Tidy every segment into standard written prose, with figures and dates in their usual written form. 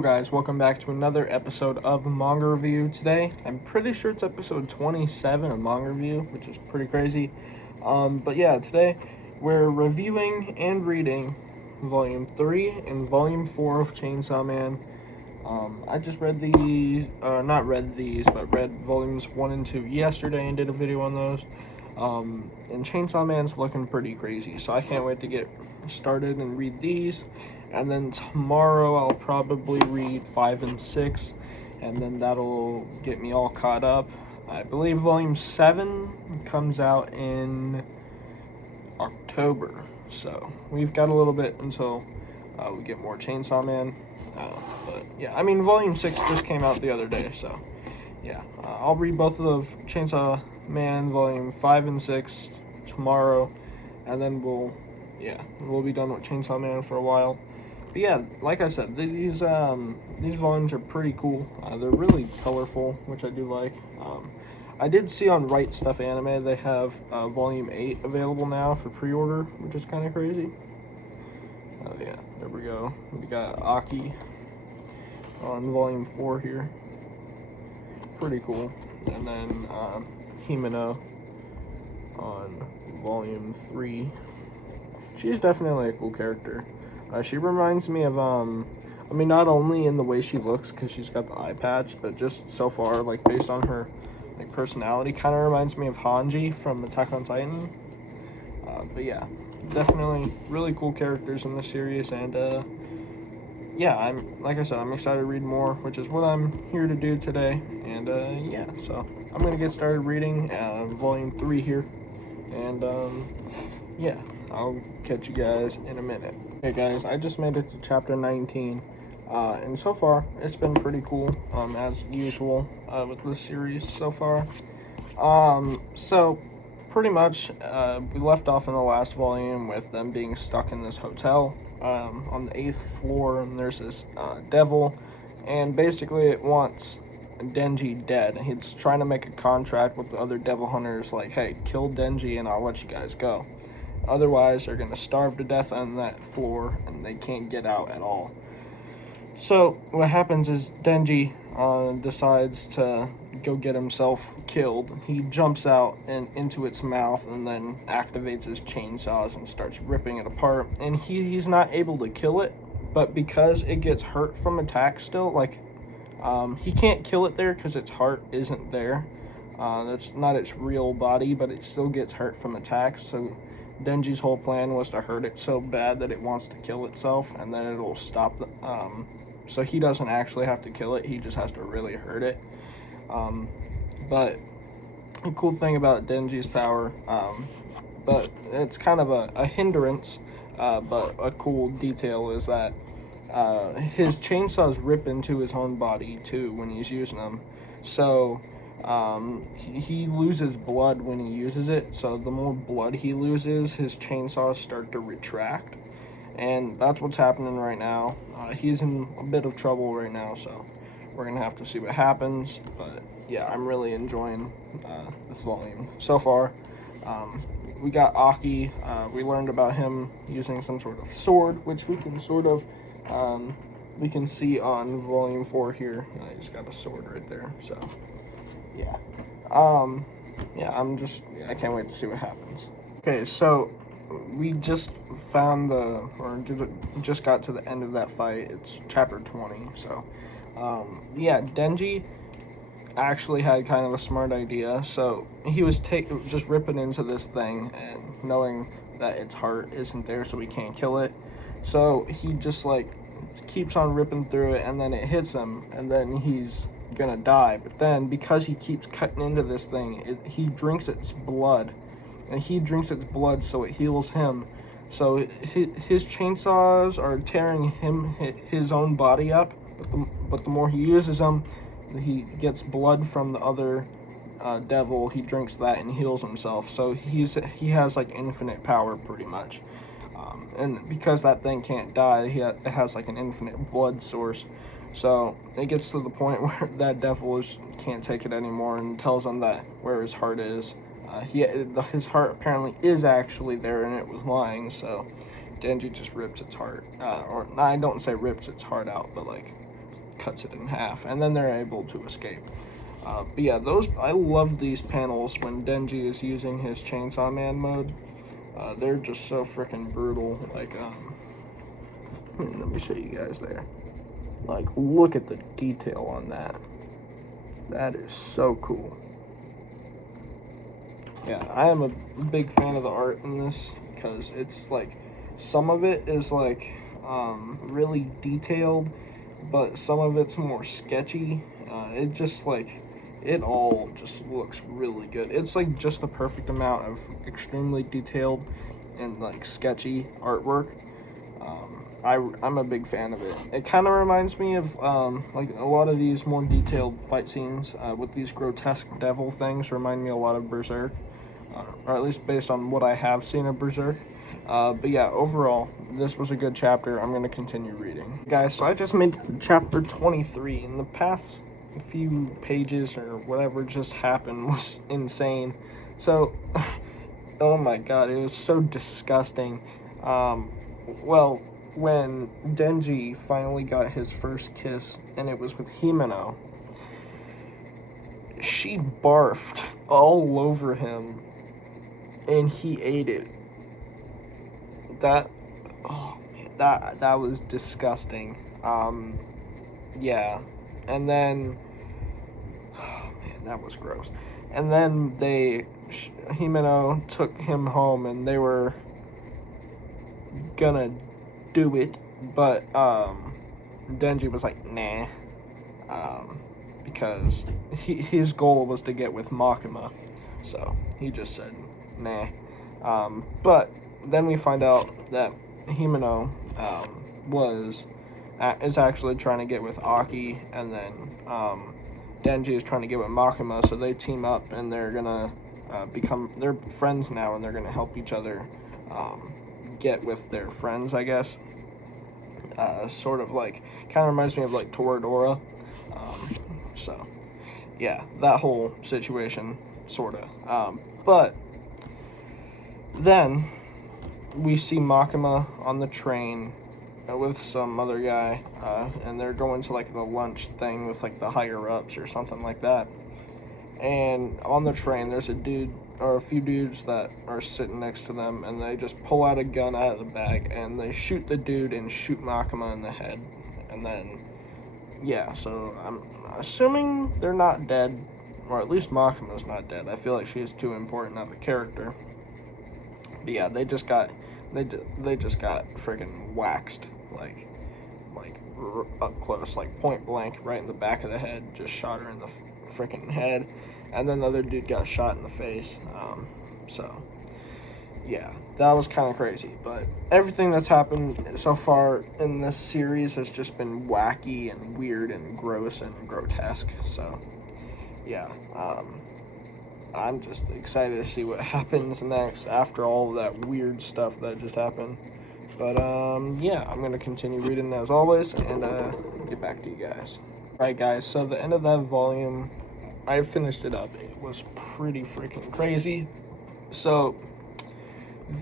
Yo guys, welcome back to another episode of Manga Review. Today, I'm pretty sure it's episode 27 of Manga Review, which is pretty crazy. But yeah, today we're reviewing and reading Volume 3 and Volume 4 of Chainsaw Man. I just read these, not read these, but read Volumes 1 and 2 yesterday and did a video on those. And Chainsaw Man's looking pretty crazy, so I can't wait to get started and read these. And then tomorrow I'll probably read 5 and 6, and then that'll get me all caught up. I believe Volume 7 comes out in October, so we've got a little bit until we get more Chainsaw Man. But yeah, I mean, Volume 6 just came out the other day, so yeah. I'll read both of Chainsaw Man Volume 5 and 6 tomorrow, and then we'll be done with Chainsaw Man for a while. But yeah, like I said, these volumes are pretty cool. They're really colorful, which I do like. I did see on Right Stuff Anime they have Volume 8 available now for pre-order, which is kind of crazy. Oh yeah, there we go. We got Aki on Volume 4 here. Pretty cool. And then Himeno on Volume 3. She's definitely a cool character. She reminds me of, I mean, not only in the way she looks, because she's got the eye patch, but just so far, like, based on her, like, personality, kind of reminds me of Hanji from Attack on Titan. But yeah, definitely really cool characters in this series, and, yeah, like I said, I'm excited to read more, which is what I'm here to do today, and, yeah, so I'm going to get started reading, Volume 3 here, and, yeah, I'll catch you guys in a minute. Okay guys, I just made it to chapter 19, and so far, it's been pretty cool, as usual, with this series so far. So, pretty much, we left off in the last volume with them being stuck in this hotel, on the 8th floor, and there's this, devil, and basically it wants Denji dead. He's trying to make a contract with the other devil hunters, like, hey, kill Denji and I'll let you guys go. Otherwise, they're going to starve to death on that floor, and they can't get out at all. So, what happens is Denji decides to go get himself killed. He jumps out and into its mouth and then activates his chainsaws and starts ripping it apart. And he's not able to kill it, but because it gets hurt from attacks still, like, he can't kill it there because its heart isn't there. That's not its real body, but it still gets hurt from attacks, so Denji's whole plan was to hurt it so bad that it wants to kill itself, and then it'll stop the, so he doesn't actually have to kill it, he just has to really hurt it. But the cool thing about Denji's power, but it's kind of a hindrance, but a cool detail is that his chainsaws rip into his own body too when he's using them. So he loses blood when he uses it, so the more blood he loses, his chainsaws start to retract, and that's what's happening right now. He's in a bit of trouble right now, so we're gonna have to see what happens, but yeah, I'm really enjoying this volume so far. We got Aki. We learned about him using some sort of sword, which we can sort of we can see on Volume 4 here. I just got a sword right there, so yeah. I can't wait to see what happens. Okay, so we just found just got to the end of that fight. It's chapter 20, so yeah, Denji actually had kind of a smart idea. So he was just ripping into this thing and knowing that its heart isn't there, so he can't kill it. So he just like keeps on ripping through it, and then it hits him, and then he's gonna die. But then because he keeps cutting into this thing, he drinks its blood, and he drinks its blood so it heals him. So his chainsaws are tearing his own body up, but the more he uses them, he gets blood from the other devil. He drinks that and heals himself. So he has like infinite power pretty much. And because that thing can't die, it has like an infinite blood source. So it gets to the point where that devil can't take it anymore and tells him that where his heart is. His heart apparently is actually there, and it was lying. So Denji just rips its heart, or I don't say rips its heart out, but like cuts it in half, and then they're able to escape. But yeah, I love these panels when Denji is using his Chainsaw Man mode. They're just so freaking brutal. Like, let me show you guys there. Like, look at the detail on that. That is so cool. Yeah, I am a big fan of the art in this because it's like, some of it is like really detailed, but some of it's more sketchy. It just like, it all just looks really good. It's like just the perfect amount of extremely detailed and like sketchy artwork. I'm a big fan of it. It kind of reminds me of like a lot of these more detailed fight scenes with these grotesque devil things remind me a lot of Berserk, or at least based on what I have seen of Berserk. But yeah, overall, this was a good chapter. I'm going to continue reading. Guys, so I just made chapter 23. In the past few pages or whatever just happened was insane. So, oh my god, it was so disgusting. Well, when Denji finally got his first kiss, and it was with Himeno, she barfed all over him, and he ate it. That, oh man, that was disgusting. Yeah, and then, oh man, that was gross. And then Himeno took him home, and they were gonna do it, but Denji was like, nah, because his goal was to get with Makima, so he just said nah. But then we find out that Himeno is actually trying to get with Aki, and then Denji is trying to get with Makima, so they team up, and they're gonna they're friends now, and they're gonna help each other get with their friends, I guess. Sort of like, kind of reminds me of like Toradora. So yeah, that whole situation, sort of. But then we see Makima on the train with some other guy, and they're going to like the lunch thing with like the higher ups or something like that. And on the train, there's a dude or a few dudes that are sitting next to them, and they just pull out a gun out of the bag and they shoot the dude and shoot Makima in the head. And then, yeah, so I'm assuming they're not dead, or at least Makima's not dead. I feel like she's too important of a character. But yeah, they just got freaking waxed, like up close, like point blank, right in the back of the head. Just shot her in the freaking head, and then the other dude got shot in the face. So yeah, that was kind of crazy. But everything that's happened so far in this series has just been wacky and weird and gross and grotesque. So yeah, I'm just excited to see what happens next after all of that weird stuff that just happened. But yeah, I'm gonna continue reading as always, and get back to you guys. Right, guys, so the end of that volume, I finished it up. It was pretty freaking crazy. So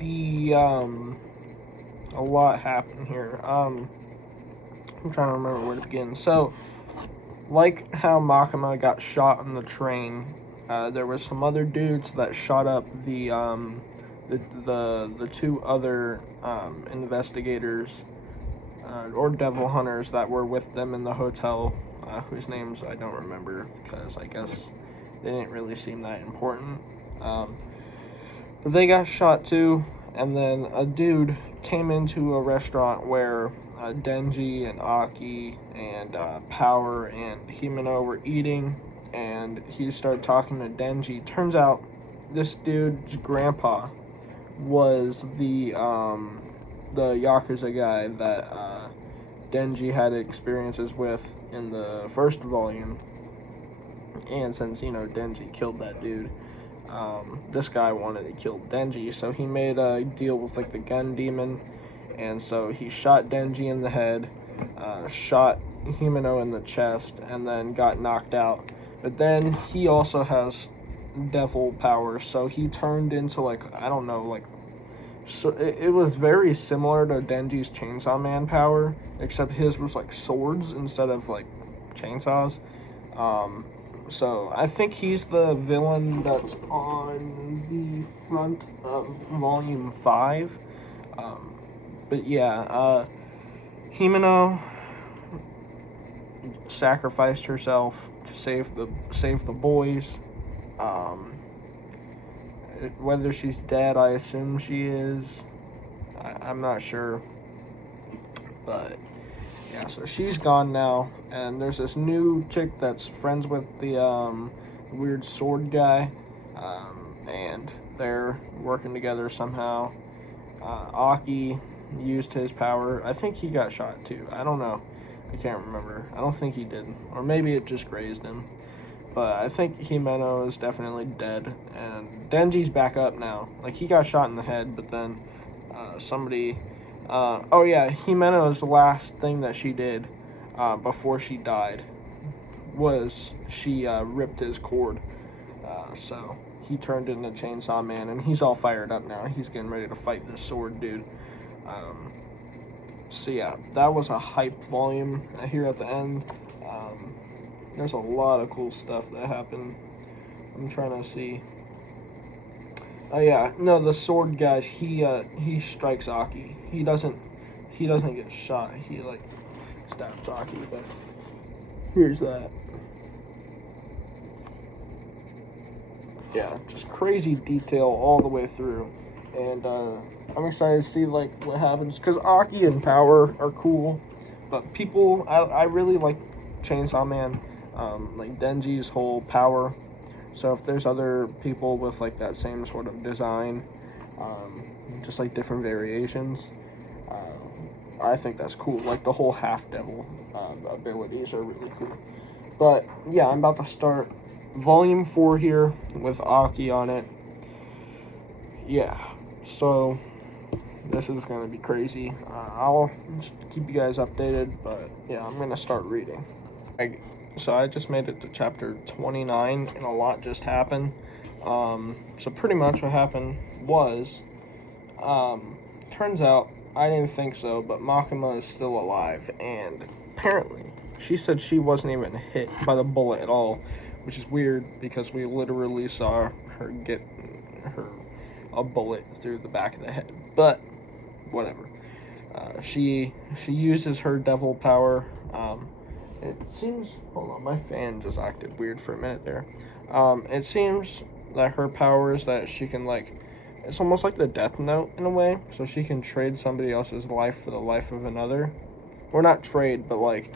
a lot happened here. I'm trying to remember where to begin. So, like how Makima got shot on the train, there was some other dudes that shot up the two other investigators or devil hunters that were with them in the hotel, whose names I don't remember because I guess they didn't really seem that important. But they got shot too, and then a dude came into a restaurant where Denji and Aki and Power and Himeno were eating, and he started talking to Denji. Turns out this dude's grandpa was the Yakuza guy that Denji had experiences with in the first volume. And since, Denji killed that dude, this guy wanted to kill Denji, so he made a deal with, like, the gun demon, and so he shot Denji in the head, shot Himeno in the chest, and then got knocked out. But then he also has devil power, so he turned into, like, I don't know, like, so it was very similar to Denji's Chainsaw Man power, except his was like swords instead of like chainsaws. So I think he's the villain that's on the front of Volume 5. But yeah, Himeno sacrificed herself to save the boys. Whether she's dead, I assume she is. I'm not sure. But yeah, so she's gone now, and there's this new chick that's friends with the weird sword guy, and they're working together somehow. Aki used his power. I think he got shot too. I don't know. I can't remember. I don't think he did, or maybe it just grazed him. But I think Himeno is definitely dead, and Denji's back up now. Like, he got shot in the head, but then somebody. Oh yeah, Himeno's last thing that she did before she died was she ripped his cord. So he turned into Chainsaw Man, and he's all fired up now. He's getting ready to fight this sword dude. So yeah, that was a hype volume here at the end. There's a lot of cool stuff that happened. I'm trying to see. Oh yeah, no, the sword guy, he strikes Aki. He doesn't get shot. He like stabs Aki, but here's that. Yeah, just crazy detail all the way through. And I'm excited to see like what happens, because Aki and Power are cool, but people, I really like Chainsaw Man, like Denji's whole power. So if there's other people with like that same sort of design, just like different variations, I think that's cool. Like the whole half devil abilities are really cool. But yeah, I'm about to start volume 4 here with Aki on it. Yeah, so this is gonna be crazy. I'll just keep you guys updated, but yeah, I'm gonna start reading. So I just made it to chapter 29, and a lot just happened. So pretty much what happened was, turns out, I didn't think so, but Makima is still alive, and apparently she said she wasn't even hit by the bullet at all, which is weird because we literally saw her get a bullet through the back of the head. But whatever. She uses her devil power. It seems, hold on, my fan just acted weird for a minute there. It seems that her power is that she can, like, it's almost like the Death Note in a way, so she can trade somebody else's life for the life of another. Or not trade, but like,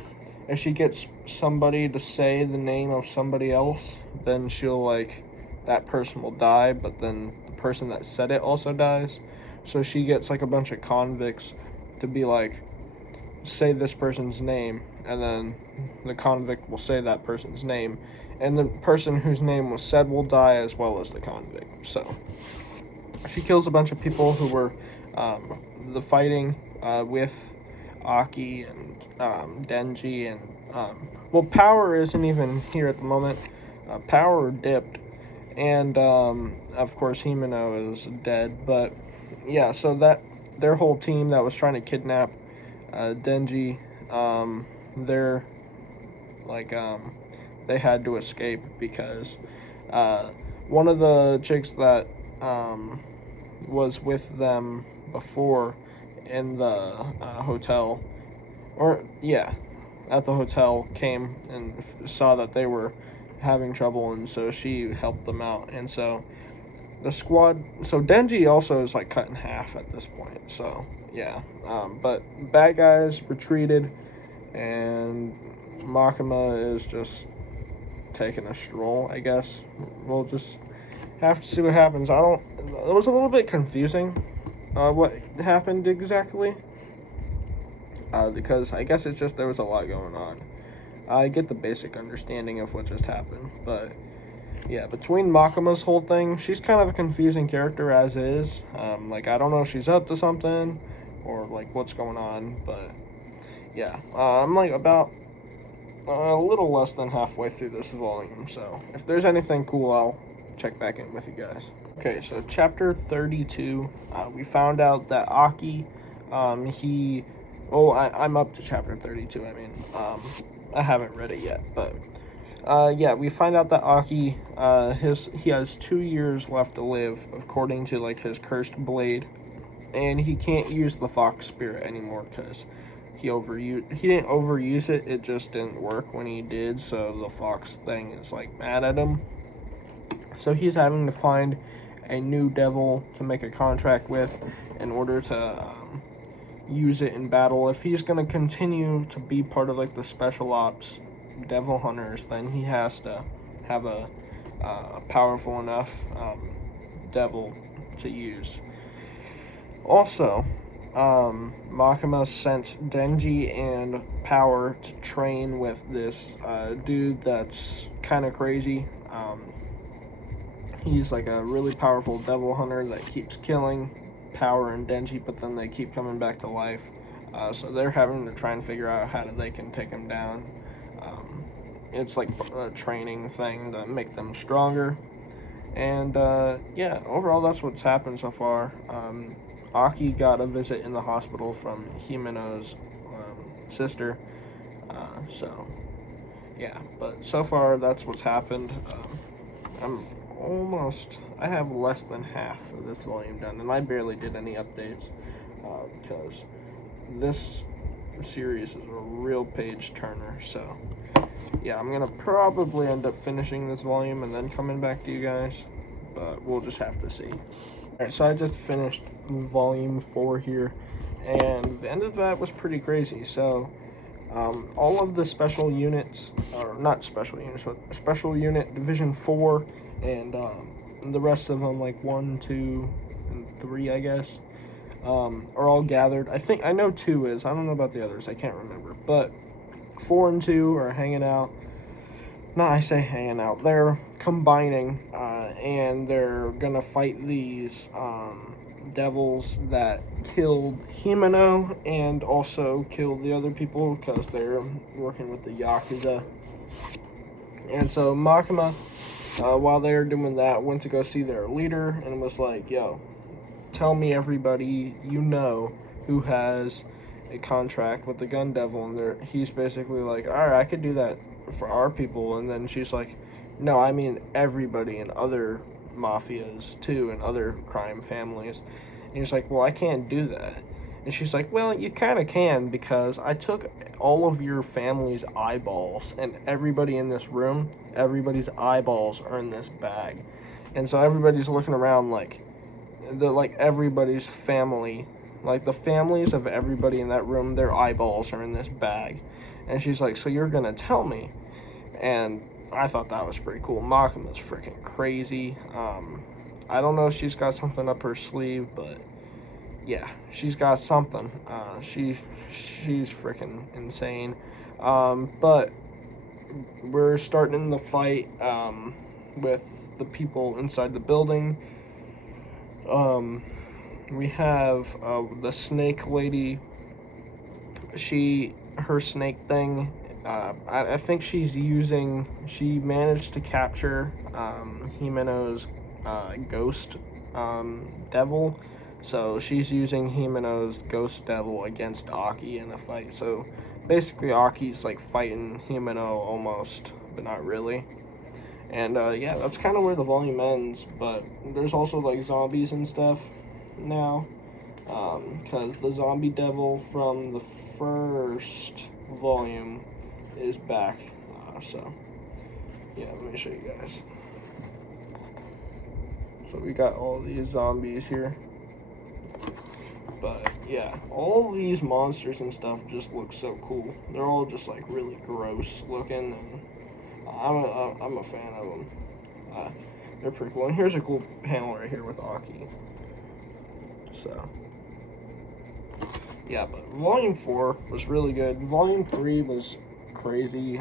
if she gets somebody to say the name of somebody else, then she'll, like, that person will die, but then the person that said it also dies. So she gets like a bunch of convicts to be like, say this person's name, and then the convict will say that person's name, and the person whose name was said will die as well as the convict. So she kills a bunch of people who were the fighting with Aki and Denji, and well, Power isn't even here at the moment. Power dipped, and of course Himeno is dead. But yeah, so that their whole team that was trying to kidnap Denji, they're like they had to escape because one of the chicks that was with them before in the hotel, or yeah, at the hotel, came and saw that they were having trouble, and so she helped them out. And so the squad, so Denji also is like cut in half at this point. So yeah, but bad guys retreated, and Makima is just taking a stroll, I guess. We'll just have to see what happens. It was a little bit confusing what happened exactly, because I guess it's just there was a lot going on. I get the basic understanding of what just happened, but yeah, between Makima's whole thing, she's kind of a confusing character as is. Like, I don't know if she's up to something or like what's going on, but yeah, I'm like about a little less than halfway through this volume, so if there's anything cool, I'll check back in with you guys. Okay, so chapter 32, we found out that Aki, I'm up to chapter 32, I mean, I haven't read it yet, but yeah, we find out that Aki, he has 2 years left to live according to like his cursed blade, and he can't use the fox spirit anymore because he didn't overuse it. It just didn't work when he did. So the fox thing is like mad at him. So he's having to find a new devil to make a contract with in order to use it in battle. If he's going to continue to be part of like the special ops devil hunters, then he has to have a powerful enough devil to use. Also, Makima sent Denji and Power to train with this dude that's kind of crazy. He's like a really powerful devil hunter that keeps killing Power and Denji, but then they keep coming back to life. So they're having to try and figure out how they can take him down. It's like a training thing to make them stronger. And yeah, overall that's what's happened so far. Aki got a visit in the hospital from Himeno's sister. So yeah, but so far that's what's happened. I have less than half of this volume done, and I barely did any updates because this series is a real page turner. So yeah, I'm gonna probably end up finishing this volume and then coming back to you guys, but we'll just have to see. Alright, so I just finished volume 4 here, and the end of that was pretty crazy. So all of the special units, or not special units, but special unit division 4 and the rest of them, like 1, 2, and 3, I guess, are all gathered. I know 2 is. I don't know about the others. I can't remember. But 4 and 2 are hanging out. No, I say hanging out. They're combining, and they're gonna fight these devils that killed Himeno and also killed the other people because they're working with the Yakuza. And so Makima, while they were doing that, went to go see their leader and was like, yo, tell me everybody you know who has a contract with the Gun Devil. And he's basically like, all right, I could do that for our people. And then she's like, no, I mean everybody and other mafias too and other crime families. And he's like, well, I can't do that. And she's like, well, you kind of can, because I took all of your family's eyeballs, and everybody in this room, everybody's eyeballs are in this bag. And so everybody's looking around like everybody's family, like the families of everybody in that room, their eyeballs are in this bag. And she's like, so you're gonna tell me? And I thought that was pretty cool. Makima's freaking crazy. I don't know if she's got something up her sleeve, but yeah, she's got something. She's freaking insane. But we're starting the fight with the people inside the building. We have the snake lady. Her snake thing. I think she managed to capture Himeno's ghost devil. So she's using Himeno's ghost devil against Aki in a fight. So basically Aki's like fighting Himeno almost, but not really. And yeah, that's kind of where the volume ends. But there's also like zombies and stuff now, because the zombie devil from the first volume is back. So yeah, let me show you guys. So we got all these zombies here. But yeah, all these monsters and stuff just look so cool. They're all just like really gross looking, and I'm a fan of them. They're pretty cool. And here's a cool panel right here with Aki. So yeah, but Volume 4 was really good. Volume 3 was crazy.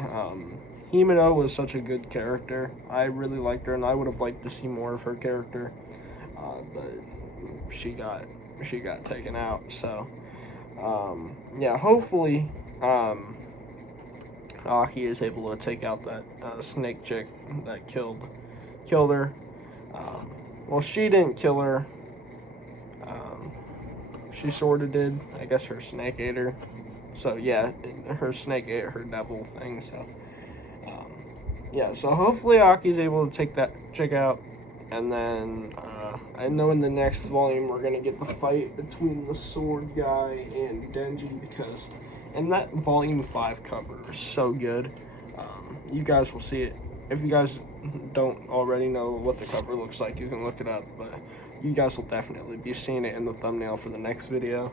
Himeno was such a good character. I really liked her, and I would have liked to see more of her character. But she got taken out. So yeah, hopefully Aki is able to take out that snake chick that killed her. Well, she didn't kill her. She sort of did. I guess her snake ate her. So yeah, her snake ate her devil thing. So yeah, so hopefully Aki's able to check out, and then I know in the next volume we're gonna get the fight between the sword guy and Denji, because and that volume 5 cover is so good. You guys will see it. If you guys don't already know what the cover looks like, you can look it up, but you guys will definitely be seeing it in the thumbnail for the next video,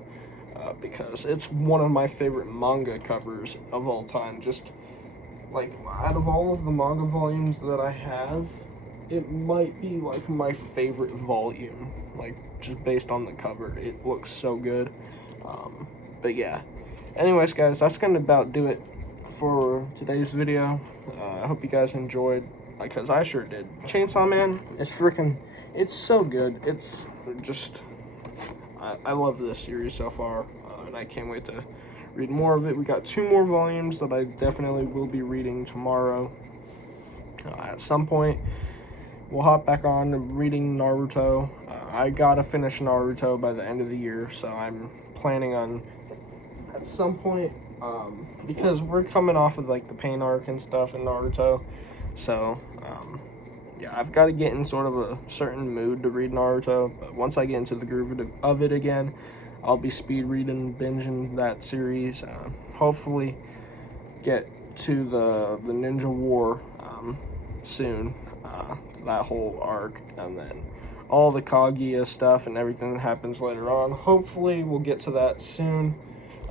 because it's one of my favorite manga covers of all time. Just like, out of all of the manga volumes that I have, it might be like my favorite volume, like just based on the cover. It looks so good. But yeah, anyways guys, that's gonna about do it for today's video. I hope you guys enjoyed, because I sure did. Chainsaw Man, it's so good. It's just, I love this series so far, and I can't wait to read more of it. We got 2 more volumes that I definitely will be reading tomorrow. At some point, we'll hop back on reading Naruto. I gotta finish Naruto by the end of the year, so I'm planning on at some point, because we're coming off of like the pain arc and stuff in Naruto, so yeah, I've got to get in sort of a certain mood to read Naruto. But once I get into the groove of it again, I'll be speed reading, binging that series. Hopefully get to the Ninja War soon, that whole arc, and then all the Kaguya stuff and everything that happens later on. Hopefully we'll get to that soon.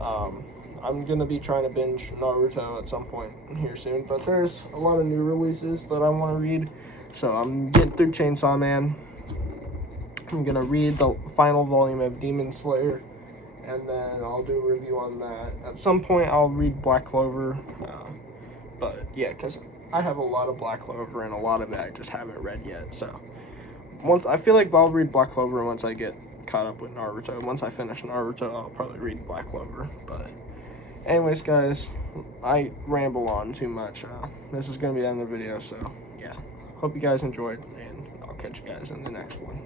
I'm going to be trying to binge Naruto at some point here soon, but there's a lot of new releases that I want to read. So I'm getting through Chainsaw Man. I'm going to read the final volume of Demon Slayer, and then I'll do a review on that. At some point I'll read Black Clover, but yeah, because I have a lot of Black Clover, and a lot of it I just haven't read yet. So I feel like I'll read Black Clover once I get caught up with Naruto. Once I finish Naruto, I'll probably read Black Clover. But anyways guys, I ramble on too much. This is going to be the end of the video, so yeah. Hope you guys enjoyed, and I'll catch you guys in the next one.